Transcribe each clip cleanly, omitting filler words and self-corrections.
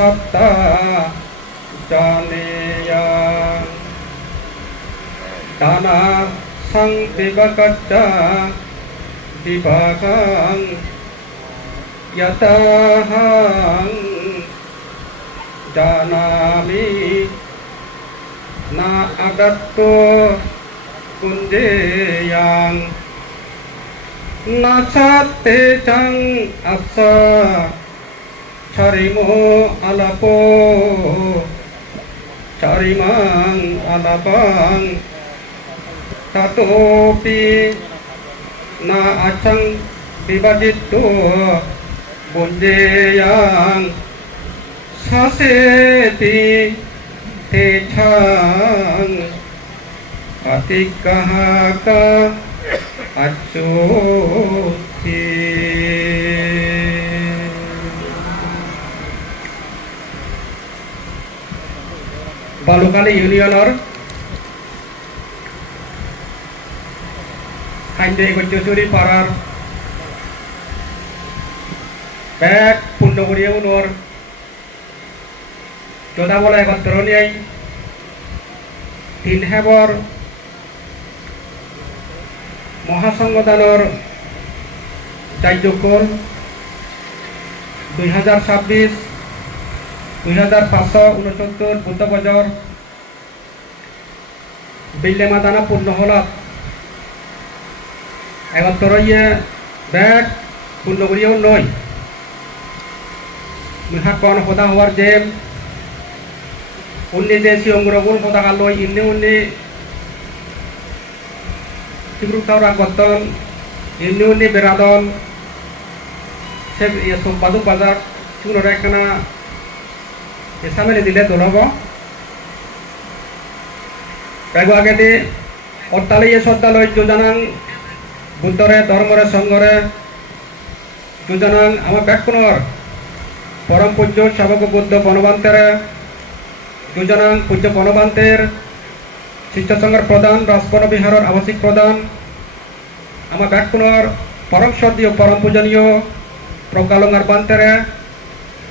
সত্তা জানেয়া দানা সং বিভাগচ্চা বিভাগাং यतहं जानामि न अगत्तो कुञ्जेयां न सत्ते चं अप्स छरिमो अलपो छरिमं अलपं ततोपि न अचं विभजितो bunjeyang saseti techang atikahaka acuti Balukali Unionor Hande Gojosuri Parar Back Pundoguria Unor Jodabola Egotroniai Tinhabor Mohasanggodanor Jaijokol 2026 2569 Buddha বছর বিল্লেমাদানা পূর্ণ হলত এগত্তরইয়ে ব্যাগ পূর্ণ করিয়াও নয় মিহাকন হদা হওয়ার যে উন্নি যে সিয়ংগ্রগুল পতাকা লই ইন্নি উন্নি টিব্রুতাও রাগতন ইন্নি উন্নি বেরাদন সে সম্পাদু বাজার চুনর একখানা এসামেলে দিলে দলব প্রায় আগে দি অট্টালয় শ্রদ্ধালয় যোজনাং বুদ্ধরে ধর্মরে সঙ্গরে যোজনাং আমার ব্যাকুণর পরম পূজ্য শাবক বুদ্ধ বনবান্তের যোজনাং পূজ্য বনবান্তের শিষ্য সংঘর প্রধান রাজবন বিহারের আবাসিক প্রধান আমার ব্যাকুণর পরম সদীয় পরম পূজনীয় প্রকালঙ্গার বান্তেরে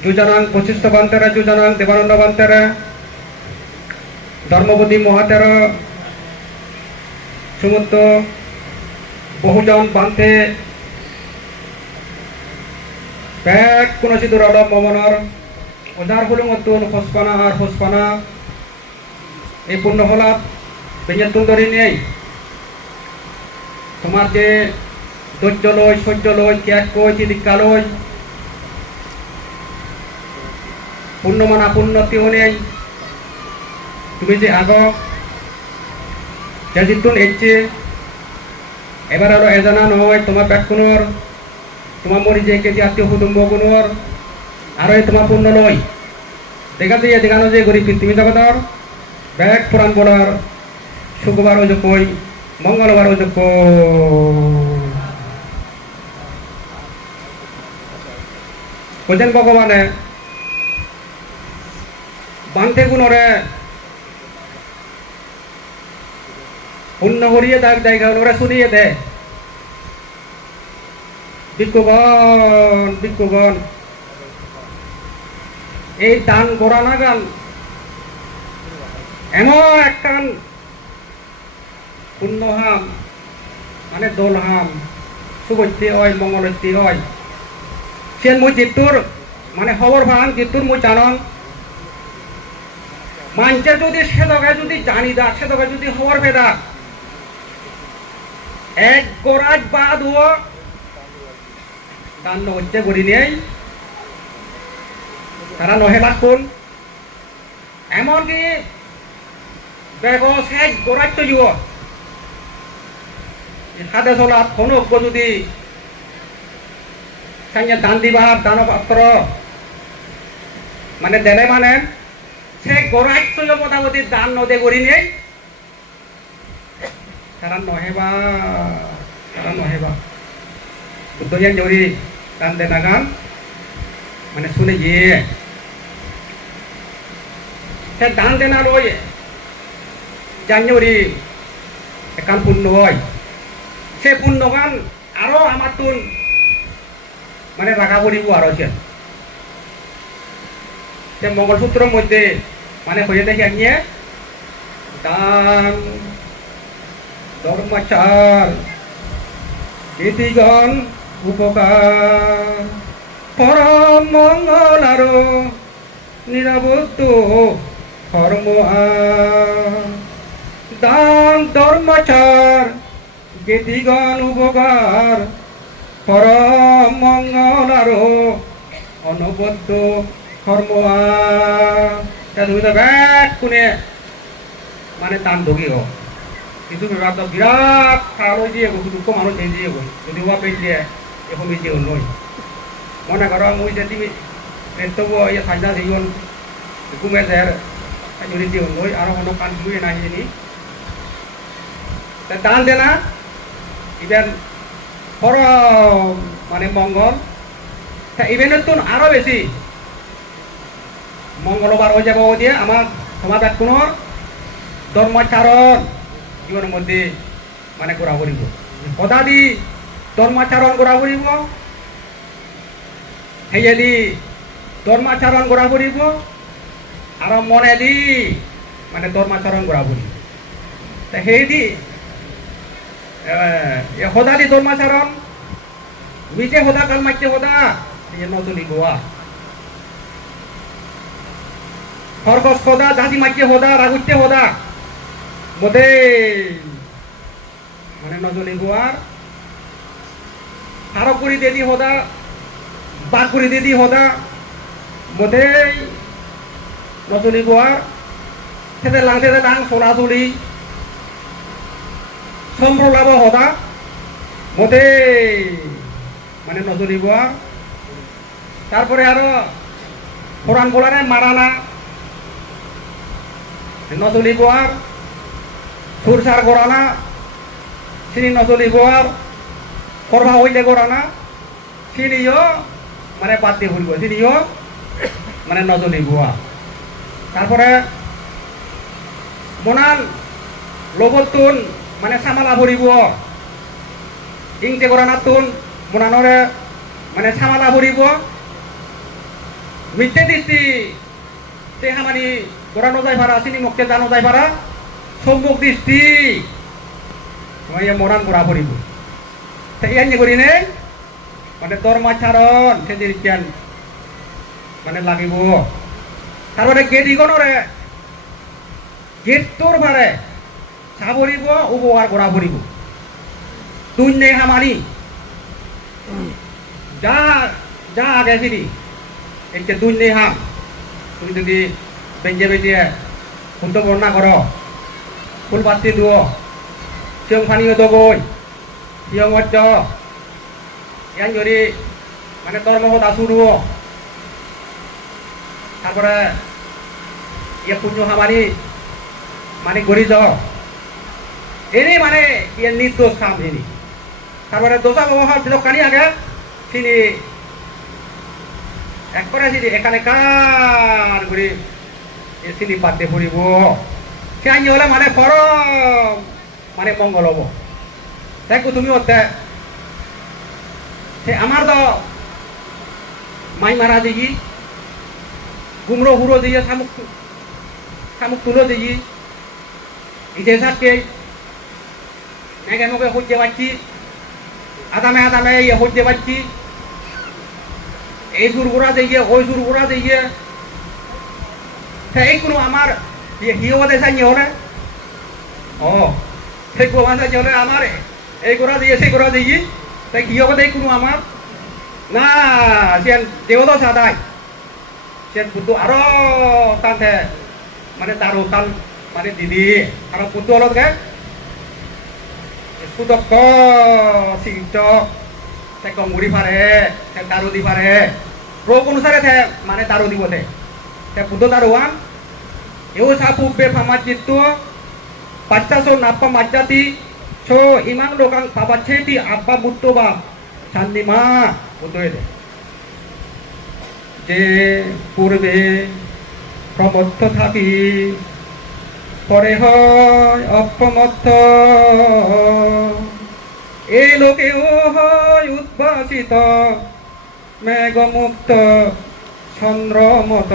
যোজনাং বশিষ্ঠ বান্তেরা যোজনাং দেবানন্দ বান্তেরা ধর্মবতী মহাতের সমস্ত বহুজন বান্তে ব্যাগ কোন সিদুর আলম মমনর ওজার হলুম অতুন হোসপানা আর হোসপানা এই পূর্ণ হলাপ বেঞ্জাতুন ধরে নেই তোমার যে ধৈর্য লই সহ্য লই ত্যাগ কই চিদিকা লই পূর্ণমান আপূর্ণতিও নেই তুমি যে আগ জিতুন এসছে এবার আরো এজানা নয় তোমার ব্যাকুণর তোমার মরি যে কেজি আত্মীয় কুটুম্ব গুণর আরো তোমার পূর্ণ নয় দেখা যায় দেখানো যে গরিব পৃথিবী জগতর ব্যাগ পুরাণ বলার শুক্রবার ওই কই মঙ্গলবার ওই কইছেন ভগবানে বান্তে গুণরে পূর্ণ করিয়ে দাগ জায়গা ওরা শুনিয়ে দে বিক্ষুগণ এই দান গোড়া না গান এমন একখান পূর্ণ হাম মানে দোল হাম সুগত্যি হয় মঙ্গলত্যি হয় সে মুই জিতুর মানে খবর ভান জিতুর মুই জানন মানছে যদি সে জায়গায় যদি জানি দা সে জায়গায় যদি খবর পেদা এক গোড়াজ বাদ ও দান হচ্ছে গড়ি নেই তারা নহেলা কোন এমনকি বেগ শেষ গোড়াজ তো যুব সাদে চলাত কোনো যদি সাইয়া দান দিবার দানপাত্র মানে দেলে মানে সে গোড়াজ তো মোটামুটি দান নদে গড়ি নেই তারা নহেবা উদ্যোগিয়ান জরি দান দেনা গান মানে শুনে গিয়ে সে দান দেনা রয়ে জানুয়ারি একান পূর্ণ হয় সে পূর্ণ গান আরো আমার তুন মানে রাখা করিব আরো সে সে মঙ্গলসূত্রের মধ্যে মানে হয়ে দেখে নিয়ে দান ধর্মাচার নীতিগণ উপকার পরম মঙ্গল আরো নিরাবদ্ধ ধর্ম দান ধর্মাচার নীতিগণ উপকার পরম মঙ্গল আরো অনবদ্য ধর্ম তুমি তো ব্যাট কোনে মানে টান ঢুকি হোক কিন্তু ব্যাপারটা বিরাট খারাপ হয়ে দিয়ে দুঃখ মানুষ এই দিয়ে গই যদি ওয়া পেয়ে দিয়ে এখন এই যে নয় মনে করো মুই যদি তবু ইয়ে সাজা জীবন কুমে যায় যদি দিয়ে নয় আরো কোনো কান লুয়ে না জানি টান দে না ইভেন পর মানে মঙ্গল ইভেনের তো আরো বেশি মঙ্গলবার হয়ে যাব দিয়ে আমার সমাজ কোনো ধর্মাচরণ জীবনের মধ্যে মানে করা করিব সদাদি ধর্মাচরণ করা করিব সেইদি ধর্মাচরণ করা করিব আর মনে দি মানে ধর্মাচরণ করা করিব সেইদি সদাদি ধর্মাচরণ মিছে সদা কাল মাইতে সদা নচলি গোয়া খরগছ সদা জাতি মাইতে সদা রাগুতে সদা মতে মানে নজলি গোয়ার হারক করে দিয়ে সদা বাঘ করে দিয়ে সদা মতে নজলি গোয়ার সেতে লাংতে লাং চলাচলি সম্প্রলাভ সদা মতে মানে নজলি গোয়ার তারপরে আরো কোরআন বলারে মারানা নজলি গোয়ার সুরসার করানা চিনি নজলি গোয়ার করবা হইলে করানা চিনিও মানে বাদ দিয়ে ঘুরব চিনিও মানে নজলি গোয়া তারপরে মনাল লবতুন মানে সামালা ভরিব ইংতে করানা তুন মনানরে মানে সামালা ভরিব মিথ্যে দিচ্ছি সে হামানি করানো যায় ভাড়া চিনি মুখকে জানো যায় ভাড়া সম্মুখ দৃষ্টি মরান করা পড়িব ইয়ান করি নে মানে ধর্মাচরণ সেদিন জ্ঞান মানে লাগিব তারপরে গেট ইগনরে গেট তোর ভাড়ে সাবরিব উপকার করা পড়িব তুই নে হামানি যা যা আগে চিনি একটা তুই নে হাম তুমি যদি বেঞ্জে বেজিয়ে শুদ্ধ বর্ণনা করো ফুল পাতি দিও সিয়ং ফানিও দগৈ সিয়ং অর্জ ইয়ান যদি মানে ধর্মহত আসুরো তারপরে ইয়ে পুণ্য হামানি মানে গড়ি য এনে মানে ইয়ে নির্দোষ কাম এনে তারপরে দোষা ব্যবহার বিলকানি আগে চিনি এক করে চিনি এখানে কার করে চিনি পাতে ফুরিব সে হলে মানে পরম মানে মঙ্গল হব দেখো তুমি ওতে সে আমার তো মাই মারা দিগি গুমরো হুড়ো দিয়ে শামুক শামুক তুলো দিগি ইজে সাথে একে মুখে হইতে পারছি আদামে আদামে ইয়ে হইতে পারছি এই সুর গোড়া দিয়ে ওই সুর গোড়া দিয়ে এই কোনো আমার হিও দেশাই হলে ও সেই গোমাশা হলে আমার এই গোড়া দিয়ে সেই গোড়া দিয়ে তাই হিও দেয় কোনো আমার না সে দেওয়া সাদাই সে বুদ্ধ আরো টানতে মানে তারও টান মানে দিদি আরো বুদ্ধ হলত গে সুদক্ষ সিংচ সে কমগুড়ি পারে সে তারু দি পারে রোগ অনুসারে মানে তারু দিব সে বুদ্ধ তারুয়ান এও সাপুবে ফামাজিত পাঁচশো নাপ্পা মাজ্জাতি ছো ইমাং লোকাং পাবাচ্ছেটি আব্বা বুদ্ধবা শান্তিমা বুদ্ধয়ে যে পূর্বে প্রমত্ত থাকি পরে হয় অপমত্ত এই লোকেও হয় উদ্ভাসিত মেঘমুক্ত চন্দ্র মত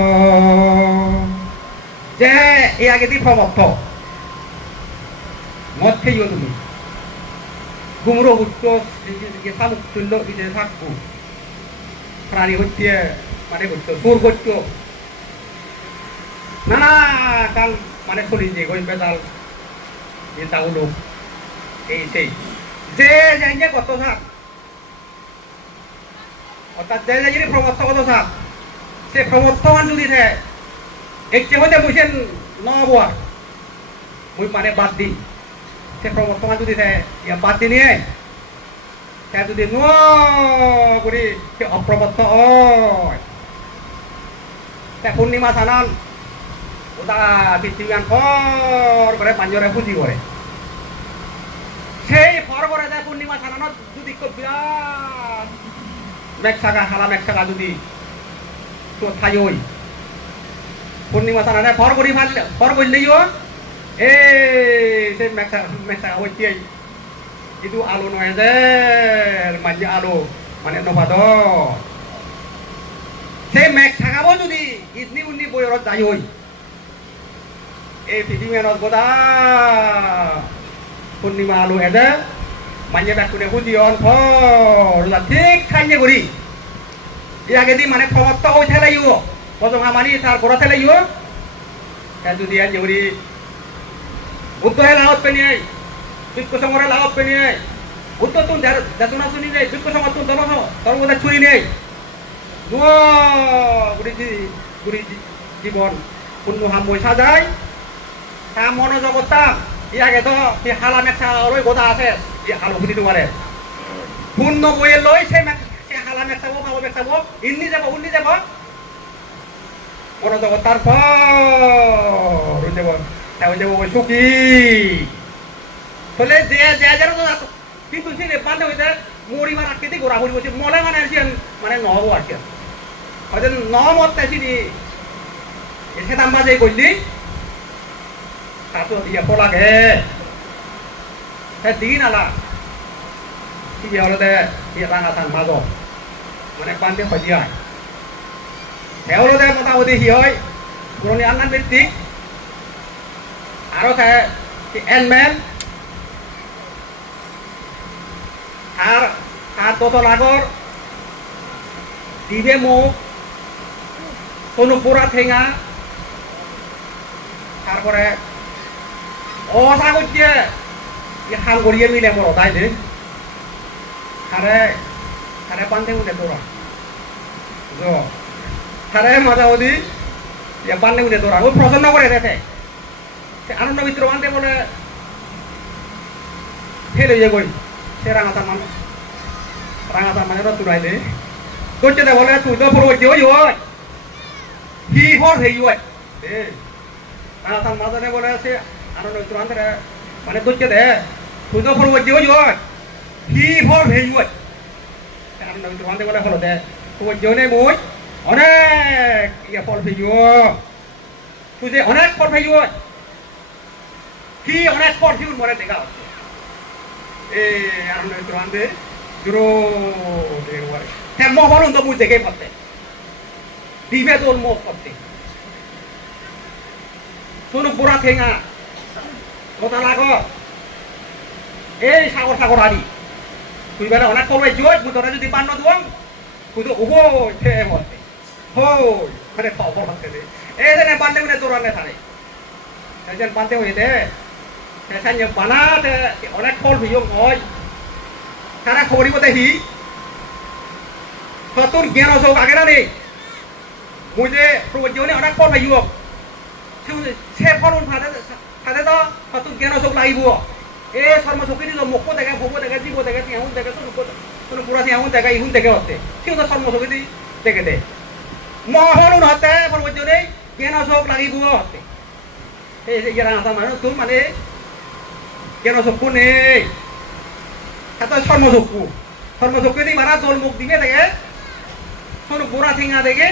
যে ইয়াগেদি প্রমত্ত মদ খেয়েও তুমি গুমরো উঠতো শামুক তুল্য ইজে থাকবো প্রাণী হচ্ছে মানে করতো সুর করতো নানা কাল মানে চলি যে গই পেদাল যে তাহলো এই সেই যে যাই যে কত থাক অর্থাৎ যে যাই প্রমত্ত কত থাক সে প্রমত্তমান যদি দেয় একটি হইতে বুঝেন নবুয়া মুই মানে বাদ দিন সে প্রমত্তমান যদি দেয় ইয়া বাদ দি নিয়ে সে যদি করি সে অপ্রমত্ত হয় তে পূর্ণিমা সানান ওটা পৃথিবীয়ান ফর করে পাঞ্জরে পুঁজি করে সেই ফর করে দেয় পূর্ণিমা সানানত যদি বিরাট মেঘসাগা হালা মেঘসাগা যদি তো থাই ওই পূর্ণিমা সানানে ফর করি ভাবলে ফর করলেইও সেই মেঘসাগা হচ্ছে কিন্তু আলো নয় যে মাঝে আলো মানে নবাদ সেই মেঘ থাকাবো যদি ইডনি উন্নি বইরত যাই হই এই পৃথিবীনত গোদা পূর্ণিমা আলো এদে মাঝে ব্যাকুনে বুঝিয়ন ফর ঠিক খাইয়ে করি ইয়াকে দি মানে ক্ষমতা ওই ঠেলাইও পজঙা মানি তার গোড়া ঠেলাইও যদি আর যেউরি উদ্দহে লাহত পেনিয়ে বিক্ষ সমরে লাহত পেনিয়ে উদ্দ তুন দেশনা শুনি নেই বিক্ষ সমর তুন দল তোর মধ্যে ছুরি নেই গুড়ি জীবন পূর্ণ হাম বৈশা যায় তা মনোজগৎটা ইয়াকে তো হালা মেঘা ওই গোদা আছে আলো খুঁজি তোমারে পূর্ণ বইয়ে লই সে হালা মেঘাবো মাবো মেঘাবো ইন্নি যাব উন্নি যাব মনোজগৎটার পর যাব যাব সুখী বলে যে যে কিন্তু সে বান্ধব হইতে মরিবার আকৃতি গোড়া ঘুরি বলছে মলে মানে মানে নহব আর কি হয়তো নহমত তাইছি দি এসে দাম বাজে করলি তাতো ইয়ে পলাগে দিন আলা কি হলো দে ইয়ে রাঙা থান মাজ মানে পান্তে হজিয়ায় হেওলো দে মোটামুটি সি হয় পুরনি আন্নান ভিত্তিক আরো থাকে এনম্যান আর দোতল আগর দিবে মুখ কোনো পোড়া ঠেঙা তারপরে অসা করছে হাল করিয়ে মিলে বড় তাই যে খারে খারে পান্তে উঠে তোরা খারে মাঝামধি পান্তে উঠে তোরা ও প্রসন্ন করে দেখে আনন্দ মিত্র পান্তে বলে ফেলে যে গই সে রাঙাতার মানে তুলাই দে করছে দে বলে তুই তো পড়ো যে ওই হয় কি হর হেই হয় রাঙাতার মাঝে বলে সে আনন্দ মিত্র পান্তে মানে করছে দে তুই তো পড়ো যে ওই হয় কি হর হেই হয় আনন্দ মিত্র পান্তে বলে হলো দে তুই যে নেই মই অনেক ইয়ে ফল ফেইও তুই যে অনেক ফল ফেইও কি অনেক ফল ফিউর মনে দেখা হচ্ছে আনন্দ মিত্র পান্তে জোরো হ্যাঁ মহল তো মুই দেখে করতে দিবে তোর মুখ করতে কোনো পোড়া ঠেঙা কথা লাগ এই সাগর সাগর হারি তুই বেলা অনেক করবে জোর মুই তোরা যদি পান্ন দুয়াম তুই তো ওগো ঠে বলতে হই মানে খবর হচ্ছে রে এই যে বান্ধে মানে তোর আনে থাকে সেজন বান্ধে হয়ে দে সেখান যে বানাতে অনেক ফল বিয়োগ হয় তারা খবরই দেখি তোর জ্ঞান অযোগ আগে না নেই মুই যে প্রবঞ্জনে অনেক ফল পাইব সে ফল সাথে তো তোর জ্ঞান অযোগ লাগিব এ শর্ম চকি দিল মুখ দেখে ভোগ দেখে জীব দেখে তিয়াহুন দেখে তোর পুরা তিয়াহুন দেখে ইহুন দেখে হতে কেউ তো শর্ম চকি দি দেখে দে মহলুন হতে প্রবঞ্জনে জ্ঞান অযোগ লাগিব হতে এই যে জ্ঞান আসা মানে তোর মানে জ্ঞান অযোগ নেই তাতে সর্বচক্ষু দি মারা জল মুখ দিবে দেখে সরু গোড়া ঠেঙা দেখে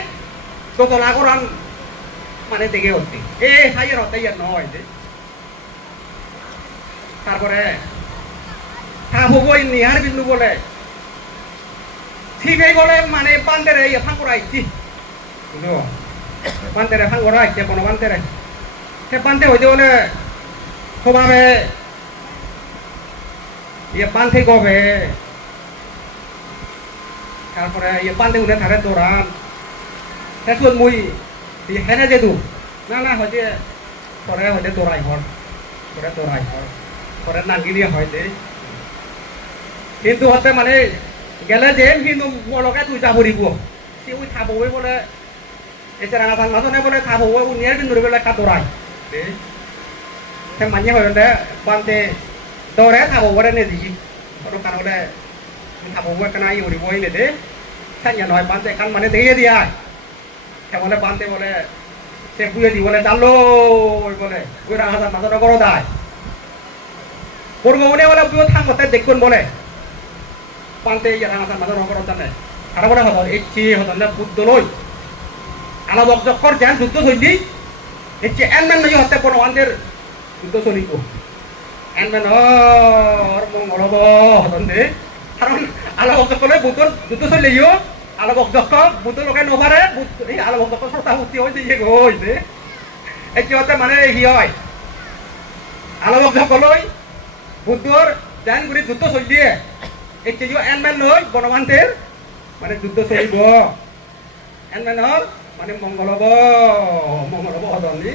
দোতলা গোড়ান মানে দেখে হচ্ছে হাইয়ের হতে ইয়ার নয় যে তারপরে বই নিহার বিন্দু বলে ঠিকই বলে মানে পান্ডের ফাঁকুর আইছি বুঝো পান্তেরে ফাং ওরা কে বনো পান্তেরে সে পান্তে হইতে বলে খোবাবে ইয়ে পান্থে গবে তারপরে ইয়ে পান্তে উঠে থাকে দৌড়ান সে শুধু মুই হেনে যেদু না না হয়তো পরে হয়তো দৌড়াই হর পরে দৌড়াই হর পরে নাঙ্গিনি হয়তো কিন্তু হতে মানে গেলে যে কিন্তু বলকে তুই যা ভরিব সে ওই থাবই বলে এসে রাঙা মাঝনে বলে থাবো উনিয়ার কিন্তু বলে কা দৌড়াই সে মানি হয় পান্তে দৌড়ে থাবো বলে নে দিছি আর কারণ বলে থাবো কেনা ই উড়িব নে দে সাইয়া নয় পান্তে কান মানে দিয়ে দিয়া সে বলে পান্তে বলে সে বুয়ে দি বলে চালো বলে ওই রাঙা মাঝনে করো দায় করবো উনি বলে বুয়ে থাকতে দেখুন বলে পান্তে রাঙা মাঝনে করো জানে আর বলে হতো এসছি হতো না বুদ্ধ লই আলা বকজকর যেন যুদ্ধ চলি এসছি এনম্যান নই হতে কোনো আমাদের যুদ্ধ চলিব এনম্যান হর মঙ্গল হব হতন দে কারণ আলা বকজকলে বুদ্ধর যুদ্ধ চলিও আলা বকজক বুদ্ধ লোকে নভারে এই আলা বকজক সরতা হুতি হইছে ইয়ে হইছে এসছি হতে মানে হি হয় আলা বকজকলৈ বুদ্ধর যেন করে যুদ্ধ চলি এসছি এনম্যান নই বনমান্তের মানে যুদ্ধ চলিব এনম্যান হল মানে মঙ্গল হব হদনি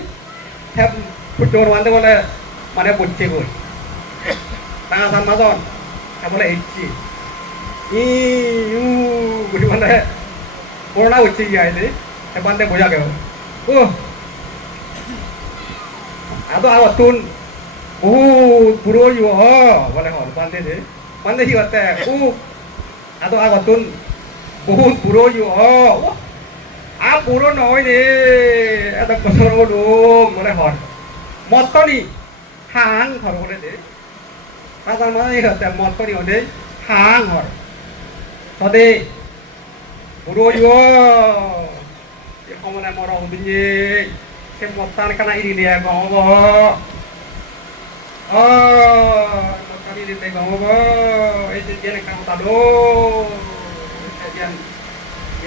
হ্যাঁ ফুটবল মানতে বলে মানে বুঝছে গই টাঙা সান মাজন হ্যাঁ বলে ইচ্ছি বুঝি মানে করোনা হচ্ছে গিয়ে হ্যাঁ বান্ধে বোঝা গেল ও আদো তুন বহুত বুড়ো ইউ হ বলে হল বান্ধে কি হতে আদো তুন বহুত বুড়ো ইউ হ পুরো নয় রে এত বছর লোক বলে হর মতনি হাং হর বলে দে তার মানে হতে মতনি হলে হাং হর তদে পুরো ইয়ো কমনে মর হবিনি সে মতান কানা ইরিলিয়া গব মতান ইরিলিয়া গব এই যে জেনে কাম তাদো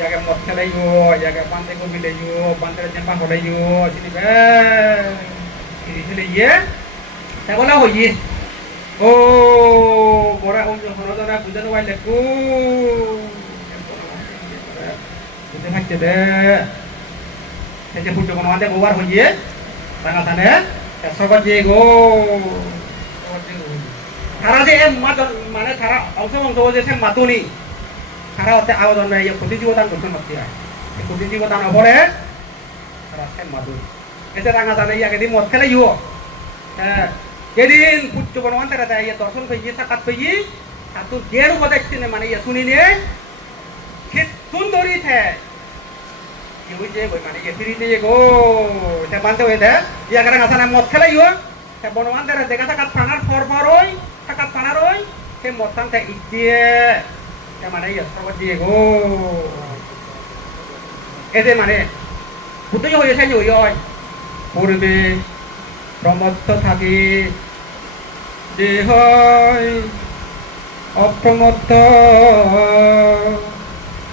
jaga mot kalayo jaga pantai ko bilayo pantai jempa holayo sini be sini ye ta bola hoyi bora om jo hono dana bujan wai leku bujan hakte de je putu kono ande bobar hoyi tanga tane sogo je go thara je mane thara অংশ je se matuni খারা হতে আবেদন নাই প্রতি জীবদান করতে মারতে হয় প্রতি জীবদান অপরে রাখেন মাদুর এসে রাঙা জানে ইয়াকে দিন মদ খেলে ইউ যেদিন পুচ্চ বনমান তারা দেয় ইয়ে দর্শন পেয়ে সাকাত পেয়ে তাতো গেরু বদাইছে মানে ইয়ে শুনি নিয়ে খিতুন দড়ি থে ইউ যে বই মানে ইয়ে ফিরি নিয়ে গো সে বানতে হয়ে দে ইয়াকে রাঙা জানে মদ খেলে ইউ সে বনমান তারা দেখা সাকাত ফানার ফর ওই সাকাত ফানার ওই সে মদ টানতে ইচ্ছে মানে সরবত দিয়ে গো এতে মানে বুদ্ধই হয়েছে ওই পূর্বে প্রমত্ত থাকি যে হয় অপ্রমত্ত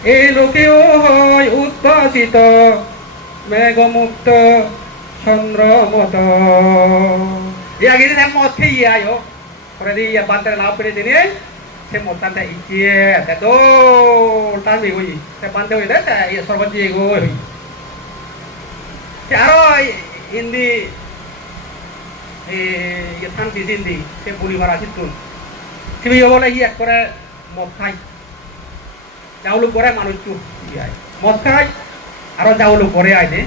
এই লোকেও হয় উদ্ভাসিত মেঘমুক্ত চন্দ্রমত ইয়াকে মত খেয়ে আয় করে দিয়ে বান্তারে লাভ করে দিনে সে মতানটা ইচ্ছে তো টান বেগই সে বান্ধে হইলে ইয়ে সর্বত দিয়ে গই আরো হিন্দি ইয়ে থান দিস হিন্দি সে বলি মারা চিতুন তুমি বলে ই এক করে মদ খাই চাউলু করে মানুষ চুপ মদ খাই আরো চাউলু করে আইনে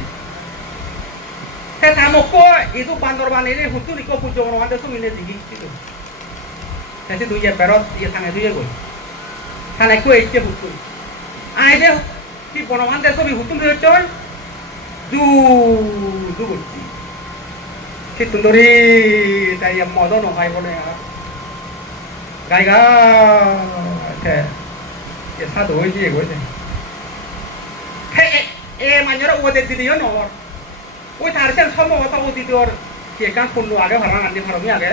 সে থামক itu bandor ini hutu liko pujo orang itu minat tinggi itu jadi tu ya perot ya tangan itu ya gue tangan itu aja hutu ada di ponawan itu bi hutu dia coy du bukti si tundori dari yang modal no kai boleh ya kai ga ya satu aja gue deh manjaro udah di dia nomor ওই তারসেন সম্ভবত অতীতর কে কান পূর্ণ আগে ভাড়া আনতে ভাড়া আগে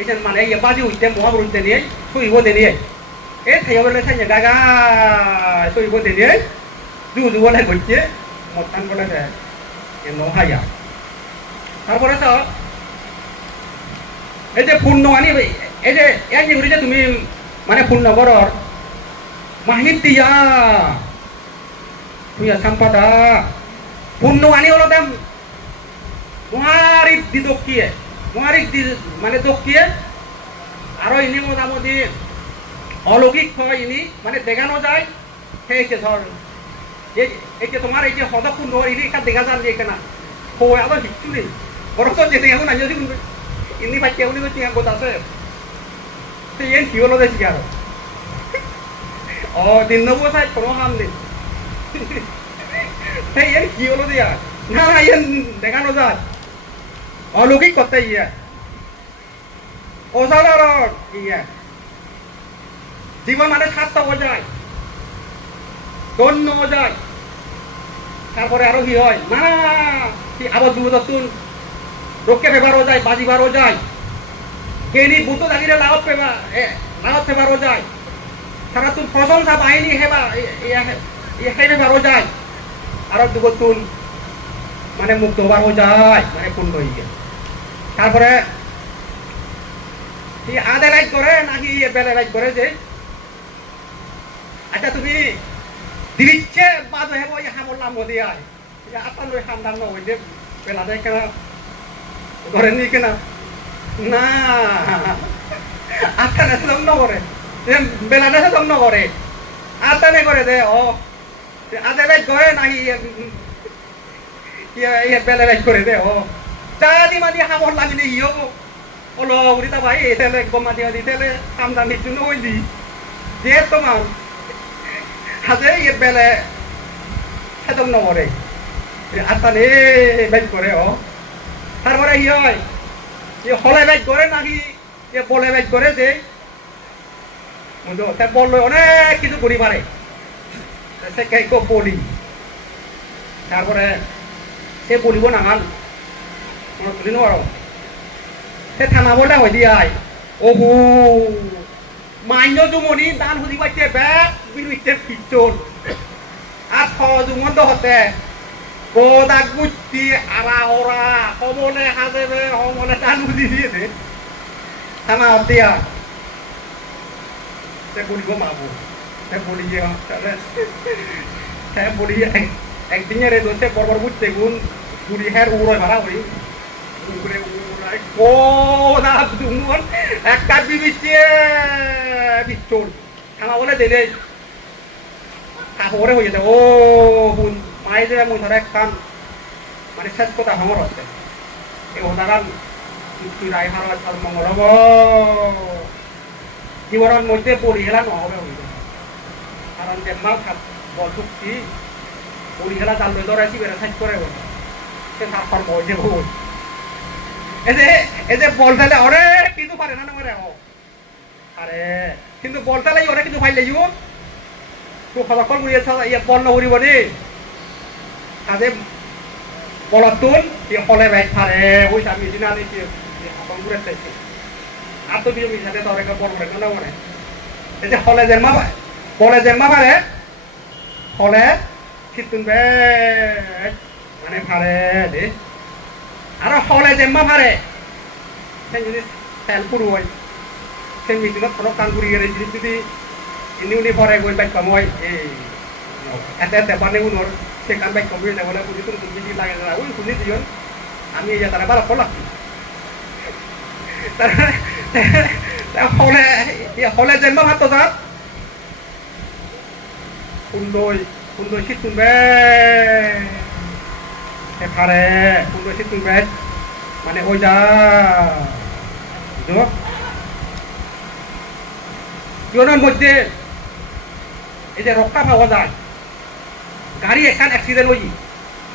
এই যে মানে ইয়ে বাজি উঠতে মহাবরুতে নিয়ে শুইব দিয়ে এই থাইয়া বলে থাইয়া গাগা শুইব দিয়ে জু জু বলে ঘুরছে মতান বলে দেয় এ নহাইয়া তারপরে তো এই যে পূর্ণ আনি এই যে এক যে যে তুমি মানে পূর্ণগরর মাহিত দিয়া তুই সাম্পাদা পূর্ণ আনি হলো দাম মহারিক দি দক্ষিয়ে মহারিক দি মানে দক্ষিয়ে আরো ইনি মোটামুটি অলৌকিক হয় ইনি মানে দেখানো যায় সেই ধর এই যে তোমার এই যে হদকুণ্ড ইনি একটা দেখা যান যে এখানে হো এত হিচ্ছু নেই বরফ যেতে এখন আজ যদি ইনি বাচ্চা উনি তো চিয়া গোত আছে তো এন কি হলো দেখি আর ও দিন নবো সাই কোনো হাম নেই সেই এন কি হলো দিয়া না না এন দেখানো যায় অলৌকিক করতে ইয়ে অসাধারণ ইয়ে জীবন মানে সার্থক হয়ে যায় ধন্য হয়ে যায় তারপরে আরো কি হয় না কি আবার দূরদর্শন রক্ষে পেবারও যায় বাজিবারও যায় কেনি বুত দাঁড়িয়ে লাভ পেবা লাভ পেবারও যায় সারা তুন প্রশংসা বাহিনী হেবা হেবারও যায় আরো দুগতুন মানে মুক্ত হবারও যায় মানে পূর্ণ হয়ে তারপরে আধে রাইট করে নাকি বেলে রাইট করে যে আচ্ছা তুমি দিচ্ছে বাদ হেব ইহা বললাম মোদি আয় আপনার ওই খানদান ওই যে বেলা দেয় কেন ধরেন নি কেনা না আত্মানে দম করে বেলা দেশে দম করে আত্মানে করে দে ও আধে রাইট করে নাকি বেলে রাইট করে দে ও চা দি মাদি হা বললাম ইয়ে ওলো উড়িতা ভাই এতেলে গমা দিয়া দিতেলে খানদান দিচ্ছু ওই দি যে তোমার হাজে ইয়ে বেলে হেদম নমরে আত্মানে বাইক করে ও তারপরে ই হয় হলে বাইক করে নাকি বলে বাইক করে যে তার বললো অনেক কিছু করি পারে সে কেক বলি তারপরে সে বলিব নাঙাল তুলি নোৱাৰো সে থানা বলে হয়ে দিয়াই ওহু মান্য জুমনি দান হুদি পাইছে ব্যাগ বিরুদ্ধে পিছল আর সজুমন্ত হতে গোদাক গুটি আরা ওরা সমলে হাজেবে সমলে দান হুদি দিয়ে দে থানা হতিয়া সে বলিব মাবো সে বলি সে বলি একদিনে রে দোষে বরবর বুঝতে গুণ বুড়ি হ্যার উড়ে ভাড়া হই উড়ে উড়াই ও না দুমন একটা বিবিছে বিচল থানা বলে দে কাপড়ে হয়ে যায় ও হুন মায়ে যে মন ধরে কান মানে শেষ কথা হমর হচ্ছে এই উদাহরণ তুই রায় হারা আর মঙ্গল হব জীবনের মধ্যে পরিহেলা নহবে হইল কারণ যে মা বল চুক্তি পরিহেলা জাল লই ধরে বেড়ে সাইজ করে বল সে সাফার বইছে বই এই যে বল ফেলে অনেক কিছু পারে না নমরে আরে কিন্তু বল ফেলে অনেক কিছু ফাইলে ইউ তো খলকল গুড়িয়ে ইয়ে বল নহরিব নি আজে বলত তুল হলে বাইক ফারে ওই আমি দিনা নিছি আপন গুড়ে চাইছি আর তো বিয়ে মিশাতে তোর একটা বল করে না মনে এই যে হলে জন্মা বলে জন্মা পারে হলে কিতুন বে মানে ফারে দে আর হলে জন্মা ফারে সেই জিনিস তেল পুরো হয় সেই মিটিংত ফলক কান ঘুরি গেলে জিনিস যদি ইনি উনি পরে গৈ বাইক কময় এই এতে এতে বানে উনোর সে কান বাইক কমই না বলে বুঝি তুমি বুঝি লাগে না ওই শুনি দিও আমি এই তারা বালা কলা হলে হলে জন্ম ভাত তো তার সুন্দর শীত তুলবে ফারে সুন্দর শীত তুলবে মানে ওই যা জীবনের মধ্যে এই যে রক্ষা পাওয়া যায় গাড়ি এখান অ্যাক্সিডেন্ট হই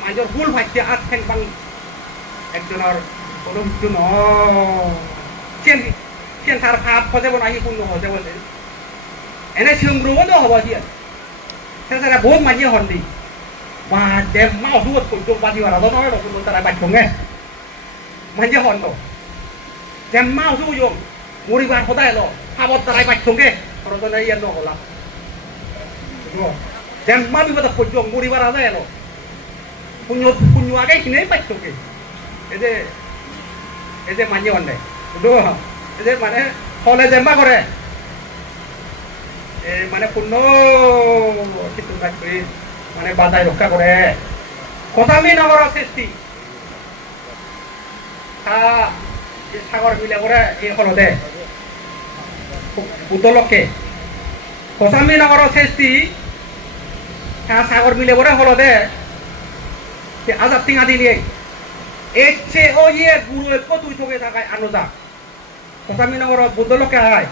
মাইজর ভুল ভাইছে আর ঠেং বাং একজনের কোনো কিছু চেন তার ভাব হতে বনা আহি পূর্ণ হতে বলে এনে সিংগ্রুমও হব দিয়ে সেটা বহুত মাঝে হন্দি বা যে মাও দুধ কুঞ্জুম বাজি বারা নহয় রকুন তারা বাইকঙ্গে মাঝে হন্দ যে মাও দুজং মরিবার সদায় ল খাবার তারাই বাইকঙ্গে রজনে ইয়ে নহলা যে মা বিপদ কুঞ্জুম মরিবার আছে এলো পুণ্য আগে কিনেই পাইছো কি এই যে মানি অন্ডে বুঝলো এই যে মানে ফলে জেম্বা করে এই মানে পুণ্য কিন্তু মানে বাজায় রক্ষা করে কোথামি নগর সৃষ্টি সাগর মিলে করে এই হলদে উদলকে কোথামি নগর সৃষ্টি সাগর মিলে করে হলদে আজাদ টিঙা দিলে এসে ও ইয়ে গুরু কতুই থেকে থাকায় আনোজা কোথামি নগর বুদ্ধলকে হয়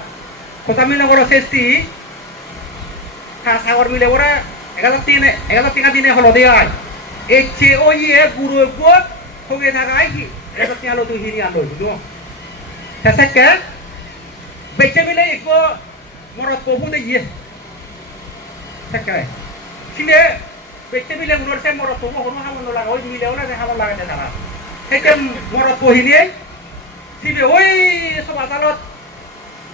কোথামি নগর সৃষ্টি সাগর মিলে করে 11 টিঙা দিনে হলদে হয় এসে ও ইয়ে গুরু থেকে থাকায় কি 11 টিঙা তুই হিনি আনো বুঝলো সেসকে বেচে মিলে একো মরত বহু দে ইয়ে সেকে সিলে বেচে মিলে গুরুর সে মরত বহু কোনো হামন লাগা ওই মিলেও না হামন লাগাতে তারা সেকে মরত বহিনিয়ে সিবে ওই সব আদালত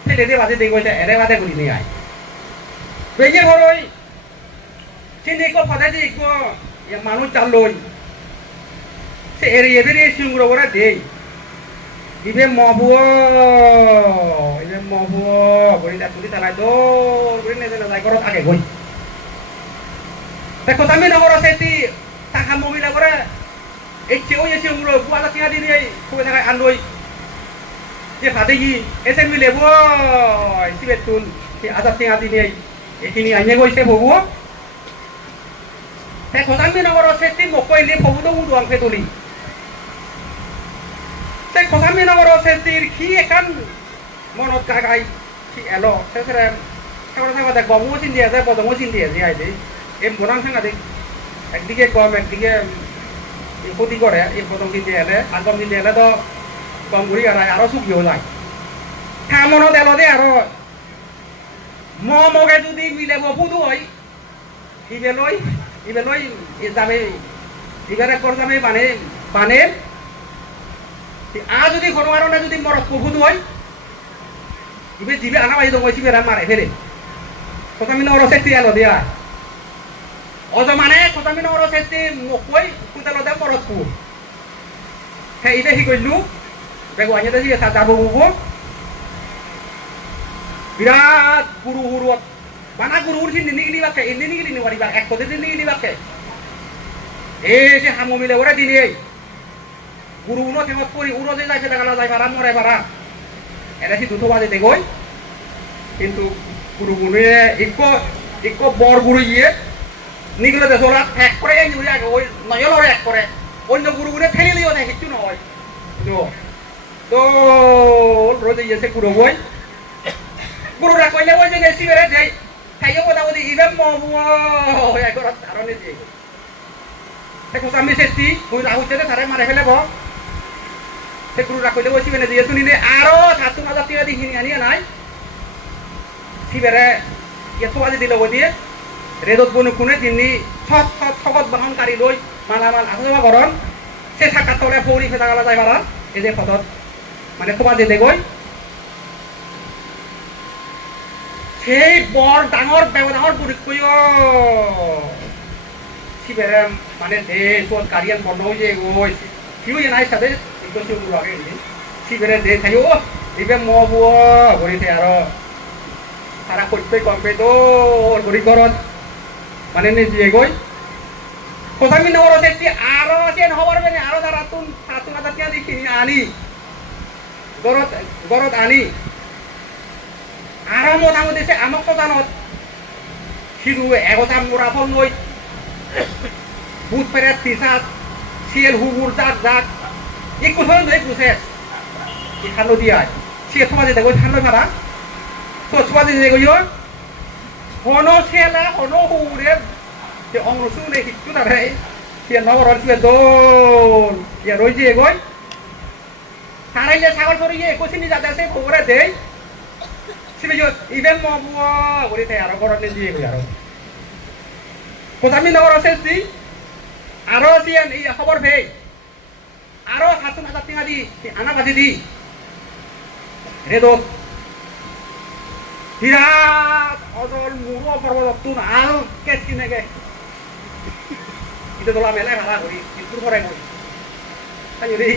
ফেলে দিয়ে বাজে দেখবে এরে বাদে গুলি নিয়ে আয় বেজে ঘরই সিনি কো ফাদা দি কো মানুষ চালই সে এরিয়ে বেরিয়ে সিংগুলো করে দেই ইবে মবুয় বলি দা তুলি তালাই দৌড় করে নেজে না যাই ঘরত আগে গই দেখো আমি নগর সেটি টাকা মহিলা করে এসে ওই এসে উড়ো বুয়ালা টিয়া দিয়ে খুব থাকায় আনলই যে ভাতে কি এসে মিলে বই সিবে তুল আজাদ টিয়া দিয়ে এখিনি আইনে গইছে ববু দেখো আমি নগর সেটি মকইলে ববু তো উড়ুয়াং ফে তুলি সেই কোথামি নগর সেটির কি একান মনত কাগাই কি এলো সেসরে সাগর সাগর দেখ গমও চিন্তি আছে পদমও চিন্তি আছে আইতে এই মোরাং সাঙ্গা দেখ একদিকে গম একদিকে ক্ষতি করে এই পদম চিন্তি এলে আর গম চিন্তি এলে তো গম ঘুরি আরো চুকিও যায় হ্যাঁ মনত এলো দে আরো মগে যদি মিলে বুধু হয় ইবে লই যাবে ইবারে কর যাবে বানে আর যদি কোনো কারণে যদি মরত প্রভুত হয় ইবে জিবে আনা বাই দো সিবে মারে ফেরে কোথামি নগর সেটি এলো দিয়া অজ মানে কোথামি নগর সেটি মকই কুতালতে মরত পু হে ইবে হি কইলু বেগো আনিতে দি তা যাবো বুবু বিরাট গুরু হুরত বানা গুরু হুর সিন নিগিনি বাকে ইনি নিগিনি ওয়ারি বা এক পদে নিগিনি বাকে এই যে হামু মিলে ওরে দিনে গুরু উনো তেমত পরি উনো যে যাইতে লাগালা যাই পারা মরে পারা এটা কি দুটো বাজে দেখই কিন্তু গুরু গুনে ইকো বর গুরু ইয়ে নিগুলো দেশরা এক করে এই নিগুলো আগে ওই নয়লরে এক করে অন্য গুরু গুনে ফেলে দিও না কিছু নয় তো রোজ ইয়েছে গুরু বই গুরুরা কইলে ওই যে নেসি বেরে যাই খাইও কথা বলি ইভেন মবু এক কারণে দিয়ে দেখো আমি সেটি ওই রাহুতে তারে মারে ফেলে ব সে গুরুরা কইলে ওই সিবেনে দিয়ে শুনিলে আরো সাতু হাজার টিয়া দিয়ে কিনে আনিয়ে নাই সিবেরে এত বাজে দিল ওই দিয়ে রেদত বনু কোনে যিনি সগত বাহনকারী লই মালামাল আসা করন সে থাকার তলে পৌরি ফেতা গলা যায় পারা এই যে পদত মানে তোমার যে দেখই সেই বর ডাঙর ডাঙর বুড়ি কইও সিবেরে মানে দে সোত কারিয়ান বন্ধ হয়ে ওই কিউ নাই সাথে একটু শুরু আগে সিবেরে দে থাকি ও ইবে মবু গড়িতে আরো সারা করতে কমবে তো গড়ি ঘরত মানে নিজে গই কোথামি নগর সেটি আরো সেন হবার মানে আরো তারা তুন হাজার টিয়া দি কিনি আনি গরত আনি আরো মোটামুটি সে আমক তো জানত সিধু এগোটা মোরাফল নই বুট পেরে টিশার্ট সিএল হুবুর জাক একটু ধরুন এই প্রসেস খানো দিয়ে সে তোমার যেতে গই খানো মারা তো তোমার যেতে গই হনো সেলা হনো হুরে যে অংরসু নেই কিছু না রে সে নগর সে দোল সে রইছে গই সারাইলে ছাগল সরিয়ে কোচিনি যাতে সে খবরে দেই সিবে ইভেন মবু বলি তাই আরো বড় দিয়ে গই আরো কোথামি নগর সেটি আরো সিয়ান এই খবর ভে আরো 7,000 টাকা দি আনা বাজি দি রেদো বিরাট অজল মুরো পর্বত তুন আল কেট কিনে গে এটা তোলা মেলে ভাড়া করি দূর করে গই তাই যদি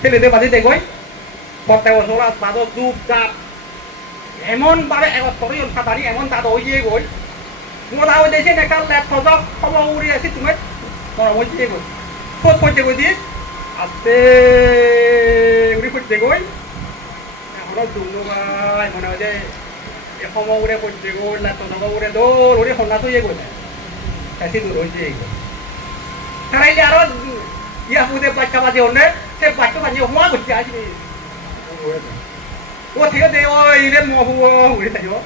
ছেলেদের বাড়িতে গই প্রত্যেক বছর বাদক ডুব ডাব এমন ভাবে একত্তরই সাঁতারি এমন দাদা হয়ে গই মোটা হয়ে দিয়েছে নেকাল ল্যাপ সজক খবর উড়ে আসি তুমি নরম হয়ে গই ফোট করতে গই দিয়ে আস্তে উড়ি করতে গই এখনো দুমো গাই মনে হয় যে সময় উড়ে করতে গই ল্যাপ সজক উড়ে দৌড় উড়ে সন্ধ্যা হয়ে গই কাছে দূর হয়ে গই তারা এই আরো ইয়া পুঁতে বাচ্চা বাজে হলে সে বাচ্চা বাজে হওয়া করতে আসবে ও ঠিক আছে ও ইলে মহু উড়ে থাকো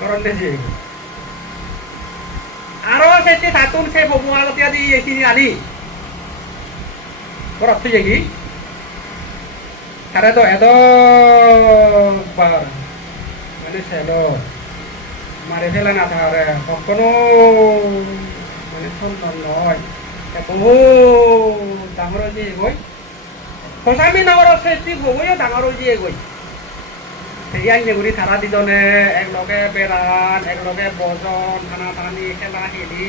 কারণ দেশে আরো সেটি থাকুন সে ববু আগতিয়া দি এইখিনি আনি ঘৰত থৈ যাবি তাৰে তো এদ মানে চেল মাৰি ফেলে নাথাকে কখনো মানে সুন্দৰ নহয় বহু ডাঙৰ যে গৈ সঁচামি নগৰৰ সৃষ্টি বহু ডাঙৰ যে গৈ সেয়াই নেগুৰি থানা দুজনে একলগে বেৰাণ একলগে বজন থানা থানি খেলা খেলি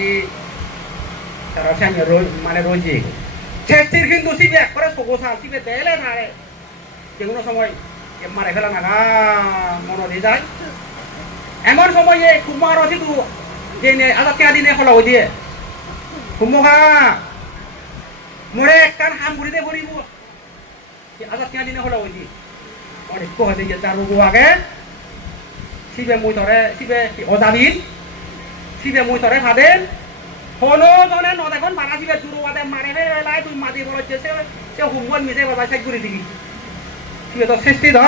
তারা সামনে মানে রোজে সৃষ্টির কিন্তু সিবে এক করে সগোসা সিবে দেলে মারে যে কোনো সময় মারে ফেলা নাগা মনে দিয়ে যায় এমন সময়ে কুমার আছে তো যে আজাদ কেনা দিনে ফলা দিয়ে কুমহা মোরে একখান হাম ঘুরিতে ভরিব আজাদ কেনা দিনে ফলা দিয়ে অনেক কহতে যে তার রোগ আগে সিবে মই ধরে সিবে অজাবিন সিবে মই ধরে ভাদেন হলো জনে নদেখন মারা সিবে দুরুয়াদে মারে বেলায় তুই মাটি বলছে সে হুমবন মিশে বাজায় সাইড করে দিবি সিবে তো সৃষ্টি ধ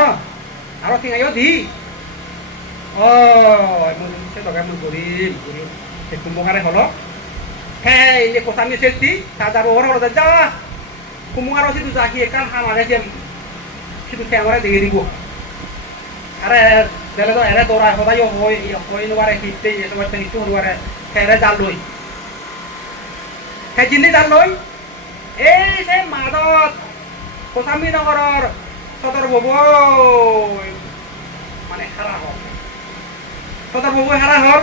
আর টিঙাইও দি ও মই সে লগে মই করিম সে কুমকারে হলো হ্যাঁ এই যে কোসামি সৃষ্টি তাজার ওর হলো যা কুমকার আছে তুই যাকি একান হামারে যে শুধু ক্যামেরা দেখে দিব আরে দেলে তো এরে দৌড়ায় সদাই হই নোয়ারে হিটতে এই সময় হিটু নোয়ারে খেরে জাল লই সেই জিনি জাল লই এই সে মাদত কোসামি নগৰৰ সদর ববৈ মানে হারা হল সদর ববৈ হারা হল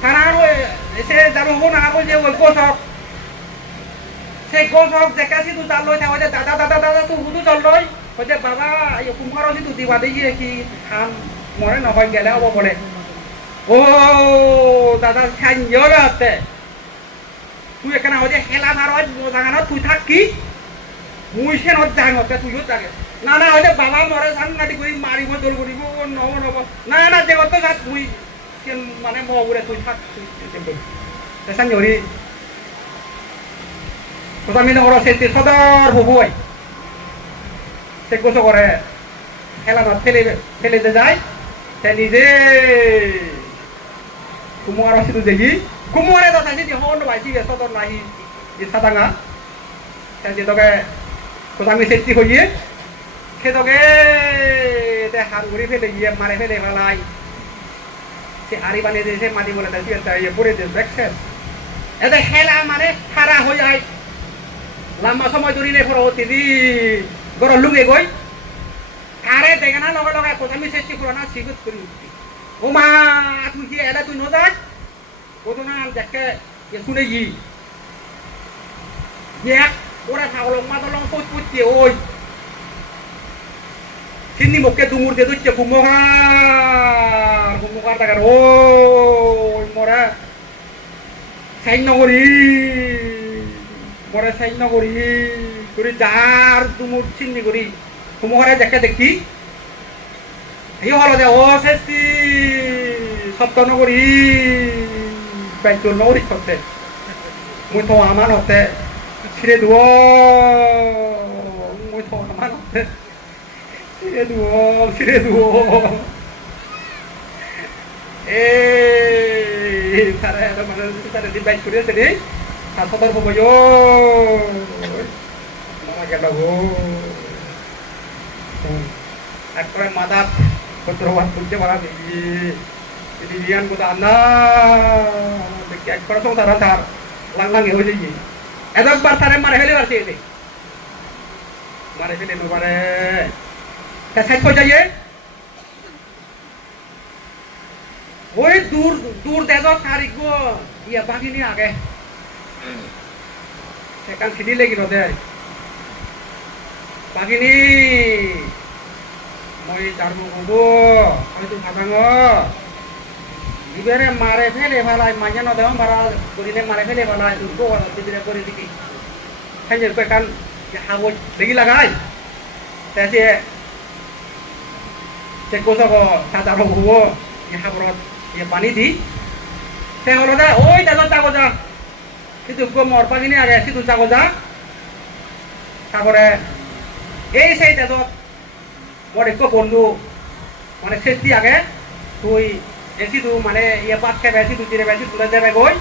থানা সে জাল হব না যে ওই গোসক সেই গোসক দেখাছি তু জাল লই থাকে দাদা দাদা দাদা তুই হুদু জল লই হচ্ছে বাবা এই কুম্ভার আছে তুই দিবা দিয়ে কি খাম মরে নহয় গেলে হব বলে ও দাদা সাঞ্জল আছে তুই এখানে হচ্ছে হেলা ভারত জাগানত তুই থাক কি মুই সে জাঙতে তুইও জাগে না না হচ্ছে বাবা মরে সাংঘাতি করি মারিব দোল করিব নব নব না না দেবত যাত মুই মানে মগুরে তুই থাক সাঞ্জরি আমি নগর সেটি সদর হবই সে গোসো করে খেলা ফেলে ফেলে যায় সে নিজে কুমোয়ার সিধু দেখি কুমোয়ারে দাদা যদি হন ভাইছি সদর নাহি যে সাদাঙা সে যে তোকে আমি সেটি হইয়ে সে তোকে হাত ঘুরি ফেলে গিয়ে মারে ফেলে ফেলাই সে হাড়ি বানিয়ে দিয়েছে মাটি বলে তাই পড়ে দিয়ে দেখছেন এতে খেলা মানে খারা হয়ে যায় লম্বা সময় ধরে নেই পরবর্তী গরম লুঙে গই আরে দেখে না লগে লগে আমি চেষ্টা করো না সিগুত করি উঠছি ও মা তুই কি এলা তুই নজাক কত না দেখে শুনে গি এক ওরা ছাগল মা তো লং পোচ পুচছে ওই সিন্নি মুখে দুমুর দিয়ে দুচ্ছে কুমোকার টাকার ওই মরা সাইন করি পরে সাইন করি করি যার তুমুর চিন্নি করি কুমোকারে দেখে দেখি এই হলো যে ও শেষটি সপ্তাহ নগরী বাইক নগরী করতে মুই তো আমার হতে ছিঁড়ে দেব মুই তো আমার হতে ছিঁড়ে দেব এই তারা মানে তারা দিন বাইক করিয়েছে রে সদর হবো গেল গো একবারে মাদাত পত্রবাদ করতে পারা দেখি রিয়ান কোথা আন্না দেখি একবার সব তারা তার লাংলাঙে হয়ে যাই একবার তারে মারে ফেলে পারছে এতে মারে ফেলে পারে সাইড করে যাইয়ে ওই দূর দূর দেশ তারিখ iya bagi ni age tekan sidi lagi rode bagi ni moi charmu kubu moi tu khatango ibere mare phele bhalai manya no deom bara kurine mare phele bhalai urko wala tidire kori diki hanjer ko kan ya hawo degi lagai tese se koso ko sadaro hubo ya habrot ya pani di se holo da oi da ta goja kitu ko mor pagini age situ ta goja তারপরে এই সেই দেশত মোর এক বন্ধু মানে সেটি আগে তুই এসি তু মানে ইয়ে পাত খেয়ে বেশি তুই বেশি তুলে দেবে গই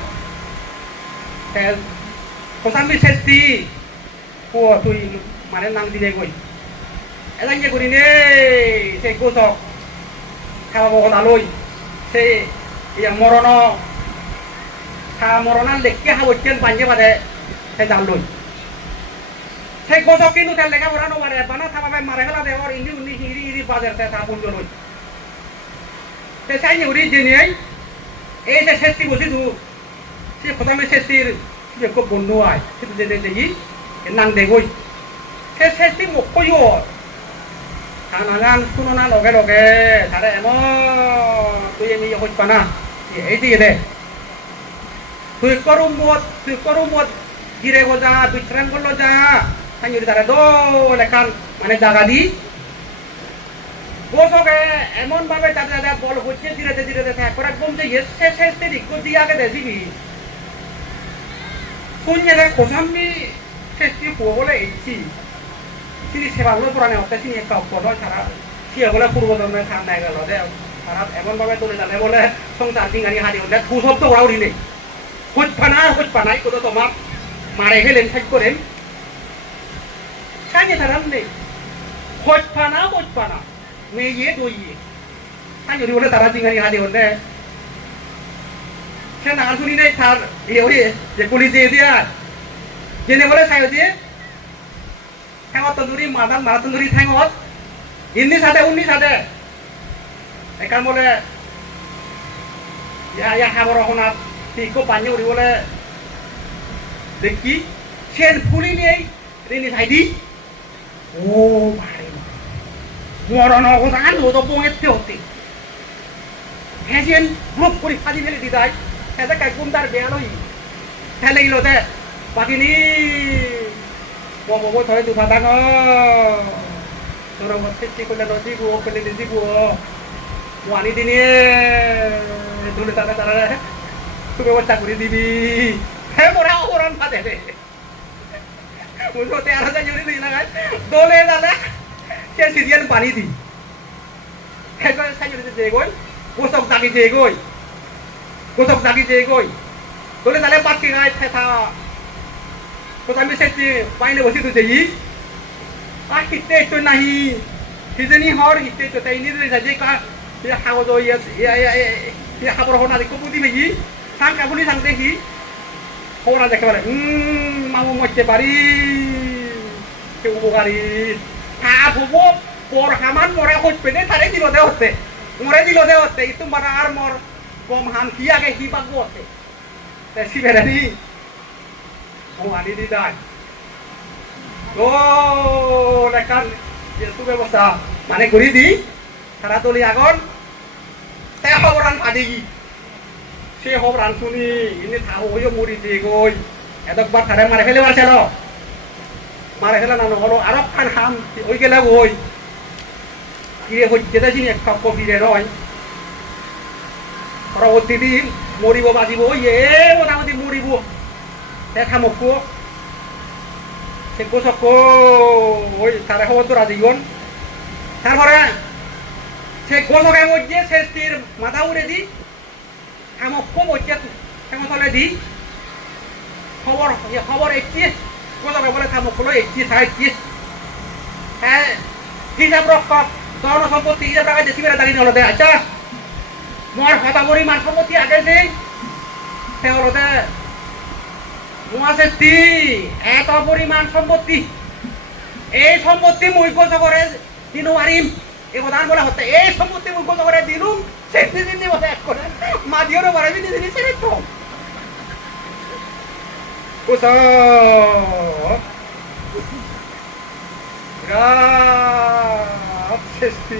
কোসাম্বি সেটি ও তুই মানে নাম দিলে গই এলাম যে করি নে সেই কোচক খাওয়া বহুত আলোই সেই ইয়ে মরণ খাওয়া মরণার লেখকে হাবতেন পাঞ্জে বাদে সেই জাল লই সেই কোচক কিন্তু তার লেখা পড়া নোবারে বানা থাকাবে মারে ফেলা দেওয়ার ইন্দি উন্নি হিরি হিরি বাজার তা পুঞ্জ লই সেই সাইনি উড়ি জেনে এই যে সেটি বসি তু সে খতামে সেটির যে খুব বন্ধু আয় সেটু যে দেখি নাং দেখই সে সেটি মোক কইও নাগান শুনো না লগে লগে তারে এমন তুই এমনি হইত পানা এই দিকে দে তুই করুমত গিরে গজা বিশ্রাম করলো যা সাইনি তারে দো লেখান মানে জায়গা দি বসকে এমন ভাবে দাদা বল হচ্ছে ধীরে ধীরে করে একদম যে এসে শেষে দিক দিয়ে আগে দেখবি শুনছে রে কোসাম্বি শেষটি বলে এসছি তিনি সেবাগুলো পুরানে হতে তিনি একটা অপদ সারা সিয়ে বলে পূর্বজন্মে সামনে গেল দে সারা এমন ভাবে তুলে জানে বলে সংসার ডিঙানি হারি হলে থু শব্দ ওরাও দিলে হইপানাই কোথাও তোমার মারে গেলেন সাইড করেন সাইনে তারা নেই হইপানা মেয়ে দইয়ে তাই যদি বলে তারা চিংড়ি হাতে হলে সে না শুনি নেই তার ওরে যে পুলিশ দিয়ে দিয়া জেনে বলে সাই দিয়ে ঠেঙত তন্দুরি মারা তন্দুরি ঠেঙত ইন্নি সাথে একার বলে ইয়া হাবর হনাত তিকো পানি উড়ি বলে দেখি সেন ফুলি নেই রেনি সাইডি ও ভাই মরণ অবদান হতো পৌঁছতে হতে হ্যাঁ গ্রুপ করে ফাঁদি ফেলে দিদাই হ্যাঁ কাই কুমদার বেয়ালই হ্যাঁ লেগিল দে বাকিনি ববো ধরে দুধা দাঙ তোর সৃষ্টি করলে নদীব করলে দিদিব ওয়ানি দিনে ধরে তারা সুব্যবস্থা করে দিবি হ্যাঁ মোরা অবরণ ফাঁদে দে বুঝতে আর জুড়ি দিই না দোলে দাদা সে সিরিয়াল পানি দি একবার সাইজে যে গই গোসক দাগি যে গই তোলে তালে পাটকে গায় থেথা কোথামি সেটি পাইলে বসি তো যেই আর হিতে তো নাহি হিজনি হর হিতে তো তাই নিরে সাজে কা ইয়া হাগজ ইয়া হাবর হনা দেখো বুদি মেগি সাং কাবুনি সাং দেখি হোনা দেখে বলে মামু মরতে পারি কে উপকারী ভুবো পর হামান মরে হচ্ছে তারে দিল দে হতে মরে দিল দে হতে তোমার আর মর কম হান কি আগে কি পাবো হতে শিবেরানি ও আনি দি দাই ও লেখান যে সুব্যবস্থা মানে করি দি সারা তলি আগন তে খবরান ফাদি সে খবরান শুনি ইনি থাও হইও মরি দিয়ে গই এতবার তারে মারে ফেলে মারছিল মারে ফেলে না হলো আর খান খাম ওই গেলে ওই কিরে হচ্ছে চিনি এক কাপ কপিরে নয় পরবর্তী দিন মরিব বাজিব ইয়ে মোটামুটি মরিব দেখা মুখ সে কোচক ওই তারে খবর তো রাজিগন তারপরে সে কোচকে মধ্যে শেষটির মাথা উড়ে দি খামক মধ্যে হেমতলে দি খবর একটি কোচকে বলে খামক হলো একটি সাইডটি হ্যাঁ হিসাব রক্ষক ধন সম্পত্তি হিসাব রাখা দেশি বেড়া দাঁড়িয়ে হলো দে আচ্ছা মোর হতা পরিমাণ সম্পত্তি আগে যে সে হলো দে মহাশেষ্টি এত পরিমাণ সম্পত্তি এই সম্পত্তি মুই কোচকরে দিনু মারিম এই প্রধান বলা হতে এই সম্পত্তি মুই কোচকরে দিনু সেটি দিন বলে এক করে মা দিও মারাবি নিজে ছেড়ে তো 우석 야 শেষটি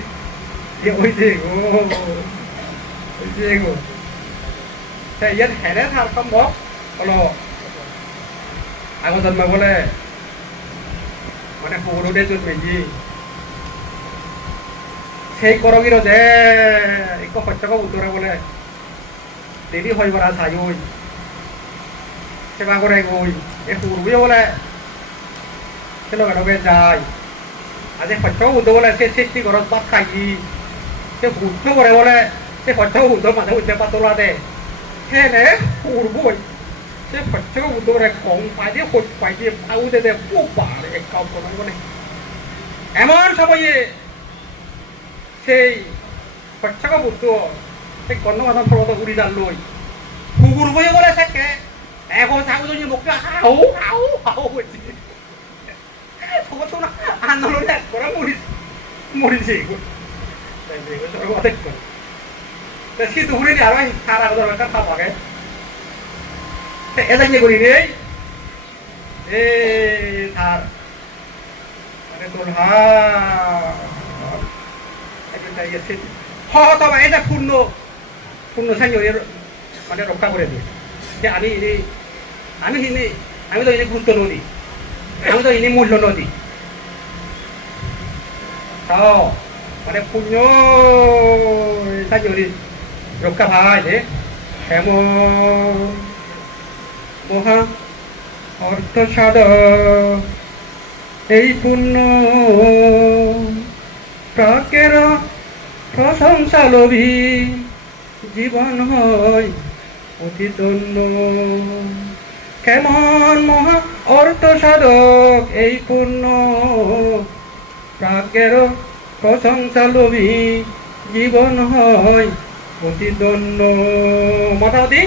ওই যে গো ওই যে গো তা ইয়াত হেনে থার সম্ভব হলো আগত জন্ম বলে মানে সৰুতে জন্মেছি সেই কৰগিৰ যে একো সত্যক উত্তৰা বলে দেৰি হৈ পৰা চাই ঐ সেবা কৰে গৈ এই সৰুৱে বলে সে লগে যায় আজি সত্যক উত্তৰ বলে সেই সৃষ্টি ঘৰত পাত খাই সে শুদ্ধ কৰে বলে সেই সত্যক শুদ্ধ মানুহ উঠে পাতলা দে সেনে সৰুবই সে সত্যক উত্তৰে খং পাই দিয়ে সত পাই দিয়ে আউ দে পোক পাহাড়ে এক কাম করে বলে এমন সময়ে সেই সত্যক বুদ্ধ সেই কন্যমাধন পর্বত উড়ি যান লই কুকুর বই বলে থাকে এখন ছাগলজনী মুখটা হাউ হাউ হাউ করছে সমস্ত আন্দোলন এক করে মরিছে অনেক করে শীত উড়ে দিয়ে আরো সারা দরকার খাওয়াকে এটা কি করি রে এ তার মানে তোর তবে এটা পূর্ণ সাঞ্জয়ের মানে রক্ষা করে দিই যে আমি তো এনে গুরুত্ব নদী আমি তো এনে মূল্য নদী তাও মানে পুণ্য সাঞ্জয়ের রক্ষা ভাই যে এমন মহা অর্থ সাধক এই পুণ্য প্রাকের প্রশংসা লোভী জীবন হয় অতি ধন্য কেমন মহা অর্থ সাধক এই পুণ্য প্রাকের প্রশংসা লোভী জীবন হয় অতি ধন্য মোটামুটি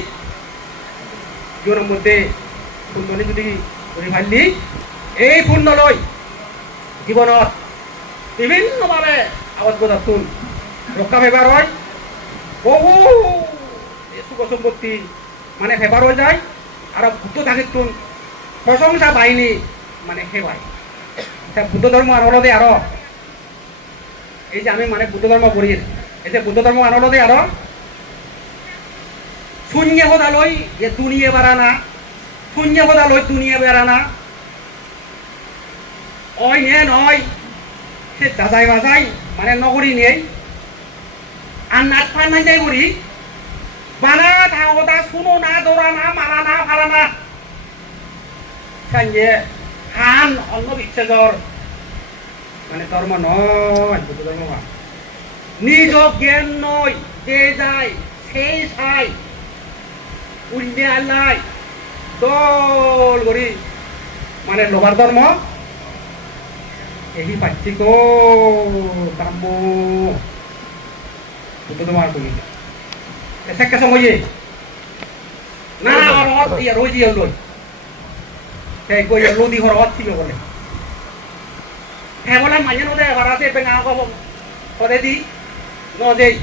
জীবনের মধ্যে পুণ্যনি যদি করে ভাবলি এই পুণ্য লই জীবনত বিভিন্নভাবে আবদ্ধ রক্ষা ফেবার হয় বহু সুখ সম্পত্তি মানে ফেবার হয়ে যায় আর বুদ্ধ থাকিতুন প্রশংসা বাহিনী মানে সেবাই বুদ্ধ ধর্ম আনলদে আরো এই যে আমি মানে বুদ্ধ ধর্ম পড়ি এই যে বুদ্ধ ধর্ম আনলদে আরো শূন্য হদা লই যে দুনিয়া বেড়ানা শূন্য হদা লই দুনিয়া বেড়ানা ওই নে নয় সে যাচাই বাছাই মানে নগরী নেই আর নাচ ফান নাই যাই করি বানা থাকতা শুনো না দৌড়া না মারা না ফারা না সাঞ্জে খান অন্য বিশ্বাসর মানে ধর্ম নয় বুদ্ধ ধর্ম নিজ জ্ঞান নয় যে যায় সেই চাই উল্লে আল্লাই দল করি মানে লোবার ধর্ম এই পাচ্ছিক কাম্য বুদ্ধ ধর্ম আর করি এসে সময়ে না রথ ইয়া রোজি লই সেই কই লদি হরত ঠিক বলে হ্যাঁ বলে মাঝে নদে ভাড়াতে পেঙ্গা কব পদে দি নদে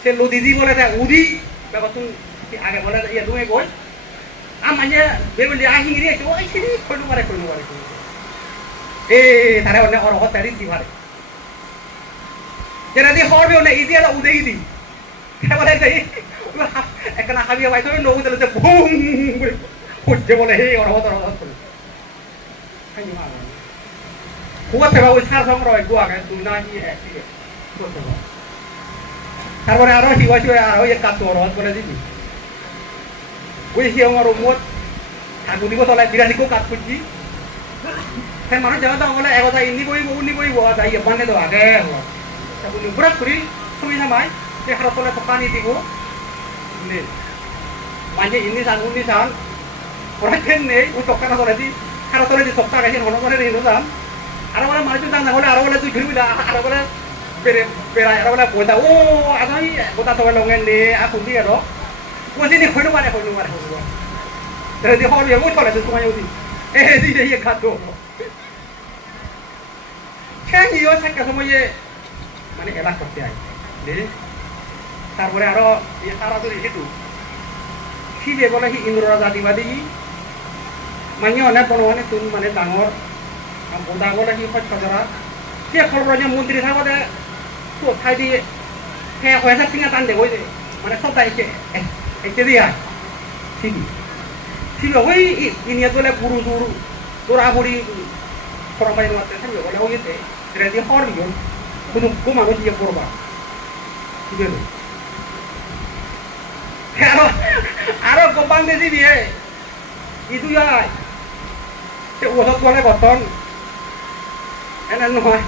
সে লদি দি বলে উদি ব্যাপার তুমি আগে বলে ইয়া তুমি কই আ মাঝে বেবলি আহি রে ওই সিরি কইনু মারে এ তারে অনে অরহত তারি দি ভারে যেটা দি হরবে অনে ইদিয়া উদেই দি হ্যাঁ বলে দেই একখানা হাবিয়া পাইতো নৌ দিলে যে বুম উঠছে বলে হে অরহত খুব সেবা ওই সার সংগ্রহ গুয়াকে তুই না কি তারপরে আরো হিওয়া আরো এক কাজ অরহত বলে দিবি ওই হিও আমার মুখ ঠাকুর দিব তলায় বিরানিকো কাজ করছি হ্যাঁ মানুষ জানা তো বলে একথা ইন্দি বইব যাই মানে তো আগে ঠাকুর পুরা করি শুই না মাই যে হারত তলে পানি দিব মাঝে ইন্দি সান উন্নি সান ওরা খেন নেই ওই তক্কা না তলে দি হারত তলে দি তক্কা গেছে হন করে রেখে যান আরো বলে মানুষ না হলে আরো বলে তুই ঘুরবি না আরো বলে বেড়ায় আরো বলে বইতা ও আসাই গোটা তবে লঙ্গেন নে আসুন দিয়ে আরো ওই নি হইনো মারে যদি হল এমন চলে তোমায় ওদি এ দিলে ইয়ে খাতো খেয়ে সাক্ষা সময়ে মানে এলা করতে আই তারপরে আরো তারা তো রেখে শিবে বলে ইন্দ্র রাজা দিবাদি মানে অনেক বনবানে তুন মানে ডাঙর বোধা গলে সি সত্য ধৰা সি সৰ্বজনীয় মন্ত্ৰী থাকোঁতে ঠাই দি সেই হয়েছে টিঙা টান দেবই যে মানে সব একে একে দিয়া সিবি সিবি ওই ইনিয়ে তোলে পুরু সুরু তোরা বুড়ি ফরমাই মারতে থাকবে বলে ওই যেতে এটা দিয়ে হর নিও কোনো মানুষ দিয়ে করবা ঠিক আছে আরো গোপাল দিয়েছি বিয়ে ইদু যায় সে ওষুধ বলে গঠন এনে নহয়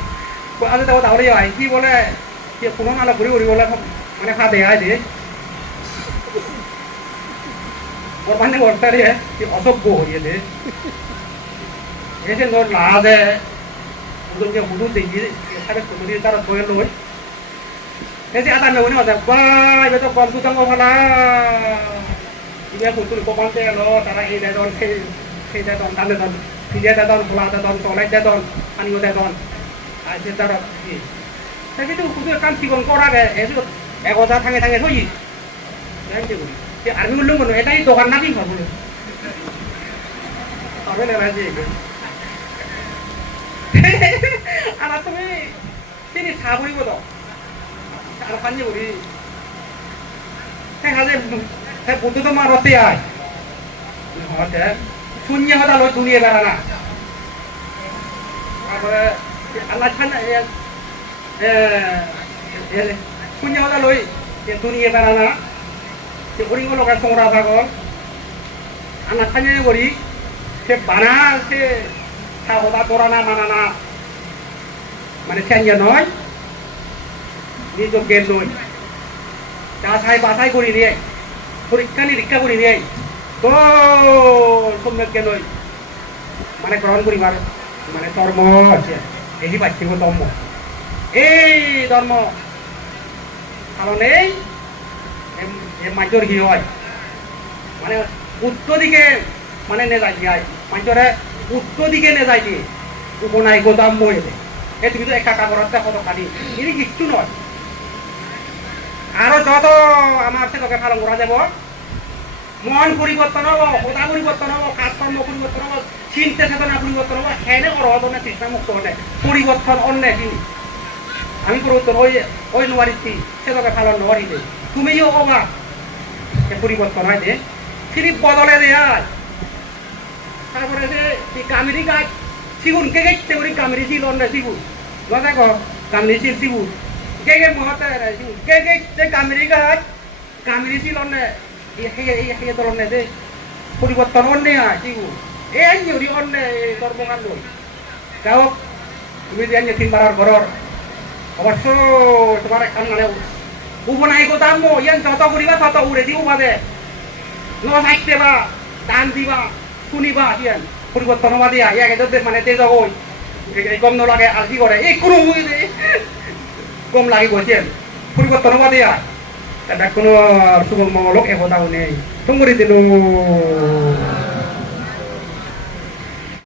আজ তাও তাহলে যায় কি বলে কোনো নালা ঘুরি ঘুরি বলে মানে খা দেয় যে ওর বলতে অসভ্য হয়ে দে এসে তোর লাজে ওদেরকে হুদু দিয়ে সাথে কুতুরি তারা ধরে লই এসে আদা নেবনি মাঝে বাই বেতো কম তুতাম ভালা ইয়ে কুতুরি কমাতে এলো তারা এই দেদন সেই দেদন টান দেদন ফিরে দেদন খোলা দেদন তলাই দেদন পানিও দেদন আর সে তারা সে কিন্তু কুতুরি কান সিগন করা গে এসে একজা থাঙে থাঙে থই আর্মি উল্লুম কোনো এটাই দোকান নাকি খাবো তবে নেবাজি আর তুমি তিনি চা বলিব তো আর পানি বলি হ্যাঁ হাজে হ্যাঁ বুদ্ধ তো মারতে আয় হতে শূন্য হতা লয় দুনিয়া বেড়ানা তারপরে আল্লাহ খান শূন্য হতা লয় দুনিয়া বেড়ানা ওরিঙ্গ লগা সংরা ভাগল আনা খানি ওরি সে বানা সে সাহদা করানা মানানা মানে সেঞ্জে নয় নিজ জ্ঞান নয় যাচাই বাছাই করি নিয়ে পরীক্ষা নিরীক্ষা করি নিয়ে তো সম্যক জ্ঞান নয় মানে গ্রহণ করিবার মানে ধর্ম আছে এই পার্থিব ধর্ম এই ধর্ম কারণ এই মাঞ্চর হি হয় মানে উত্তর দিকে মানে নে যায় মাঞ্চরে উত্তর দিকে নে যায় দিয়ে উপনাই গোদাম বয়ে দেয় এই তুমি তো একা কাপড়তে কত খালি এটি কিচ্ছু নয় আরো যত আমার সে লোকে পালন করা যাব মন পরিবর্তন হব কথা পরিবর্তন হব কাজকর্ম পরিবর্তন হব চিন্তা চেতনা পরিবর্তন হব হেনে বড় হতো না তৃষ্ণা মুক্ত হলে পরিবর্তন অন্য তিনি আমি পরিবর্তন ওই নোয়ারিছি সে লোকে পালন নোয়ারিতে তুমিও হবা পরিবর্তন হয় যে তিনি বদলে দেয় তারপরে যে কামিরি গাছ সিগুন কে গে করি কামিরি ছিল অন্য সিগুন দেখো কামিরি ছিল সিগুন কে মহতে কে কামিরি গাছ কামিরি ছিল অন্য এই ধরনের যে পরিবর্তন অন্য সিগুন এই অন্য ধর্মকাণ্ড যাও তুমি যে তিনবার ঘরের অবশ্য তোমার এখন মানে উপনাই গোদাম ইয়ান যত করিবা তত উড়ে দিব বাদে ন সাইতে বা দান দিবা শুনিবা ইয়ান পরিবর্তন হবা দিয়া ইয়াকে যদি মানে তেজ হই গম নলাগে আর কি করে এই কোনো গম লাগি বসেন পরিবর্তন হবা দিয়া এটা কোনো শুভ মঙ্গলক একতাও নেই তুমি দিল